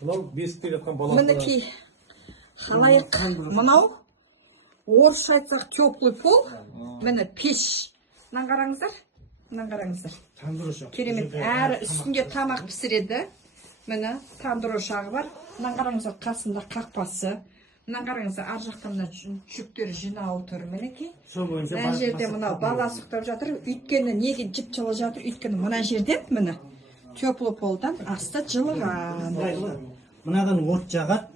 Мынау бесікте жатқан баласы. Мінекей халайық мынау орысша айтсақ теплый пол. Міне пеш. Мына қараңыздар. Мына қараңыздар. Керемет. Әрі үстінде тамақ пісіреді. Міне тандыр ошағы бар. Мына қараңыздар қасында қақпасы. Мына қараңыздар ар жақтан мына жүктер жинау тұр. Мінекей. Мына жерде мынау бала ұйықтап жатыр. Өйткені неге жіп жылы жатыр? Өйткені мына жерде міне теплый полдан асты жылыған. Мынадан от жағат.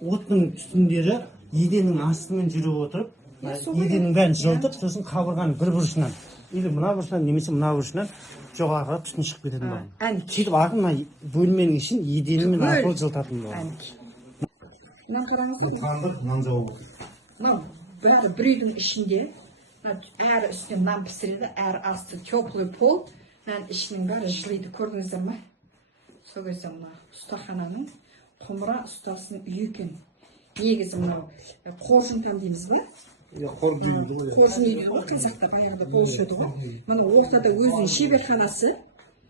Оттың үстіндері еденнің астымен жүріп отырып, еденнің бәрін жылытып, сосын қабырғаның бір бұрышынан, или мына бұрышынан немесе мына бұрышынан жоғарыға түтін шығып кететін болған. Сөйтіп ағын мына бөлменің ішін еденімен арқылы жылытатын болған. Мына қараңыздар. Тандыр нан жауы. Мынау бәрі бір үйдің ішінде. Әрі үстіне нан пісіреді, әрі асты теплый пол. Нан ішінің бәрі жылиды, көрдіңіздер ме? Сол кезде мына ұстахананың құмыра ұстасының үйі екен. Негізі мынау қоржынтан дейміз ба? Қоржын үйі. Қоржын үйі ғой, қазақтар баяғыда қоржын ғой. Мына ортада өзінің шеберханасы,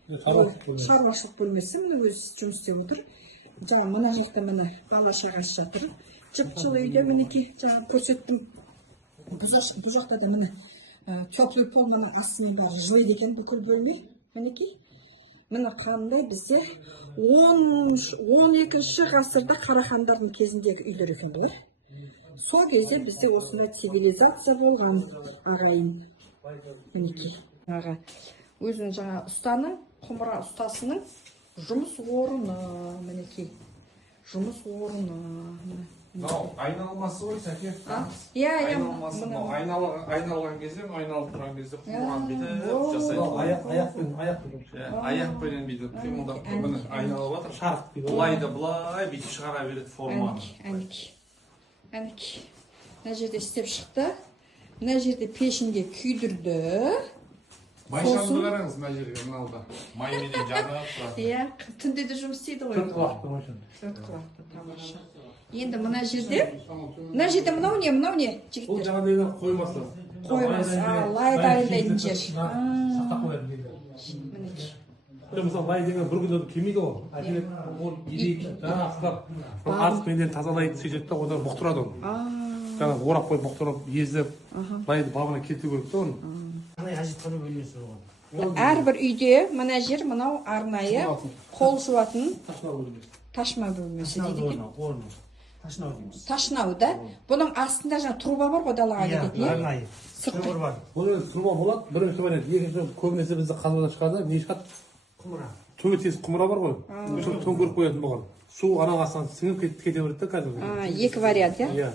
шаруашылық бөлмесі, мына өзі жұмыс істеп отыр. Жаңа мына жақта міне бала шағасы жатыр. Жып-жылы үйде мінекей жаңа көрсеттім. Бұл жақта да міне теплый пол мына астымен бәрі жылиды екен бүкіл бөлме. Мінекей. Міне қандай бізде 12-ші ғасырда қарахандардың кезіндегі үйлер екен бұлар. Сол кезде бізде осындай цивилизация болған ағайын. Мінекей. Өзінің жаңа ұстаның, құмыра ұстасының жұмыс орны. Мінекей. Жұмыс орны. Айналмасы ғой, Сәке. Иә, айналмасы. Айналған кезде, айналып тұрған кезде құмырған бүйтіп жасайды. Аяқпенен бүйтіп қимылдап тұрғаны айналып жатыр. Шарқ бұлайды бұлай бүйтіп шығара береді форманы. Әнекей. Мына жерде істеп шықты. Мына жерде пешінде күйдірді. Майшамды қараңыз мына жерге, мыналда. Майменен жанып тұрады. Иә, түнде де жұмыс істейді ғой. Төрт құлақты машина. Төрт құлақты, тамаша. Енді мына жерде мынау не, жігіттер? Бұл жаңағыдай қоймасы. Қоймасы, лай дайындайтын жер. Сақтап қояды. Мінекей. Мысалы лай деген бір күнде келмейді ғой. Әкеліп ол жаңа астап артпенен тазалайды сөйтеді да одан бұқтырады оны. Жаңағы орап қойып бұқтырып, езіп, лайды бабына келтіру керек та оны. Әжетхана бөлмесі болған. Әрбір үйде мына жер мынау арнайы қол жуатын ташма бөлмесі дейді екен. Ташнау дейміз. Ташнау да. Бұның астында жаңа труба бар ғой далаға кететін. Арнайы. Сұрғыр бар. Бұл труба болады, бірінші вариант. Екінші көбінесе бізді қазбадан шығады, не шығады? Құмыра. Төбетес құмыра бар ғой. Төңкеріп қоятын болған. Су анаға астынан сіңіп кете береді да кәдімгі. Екі вариант, иә? Иә.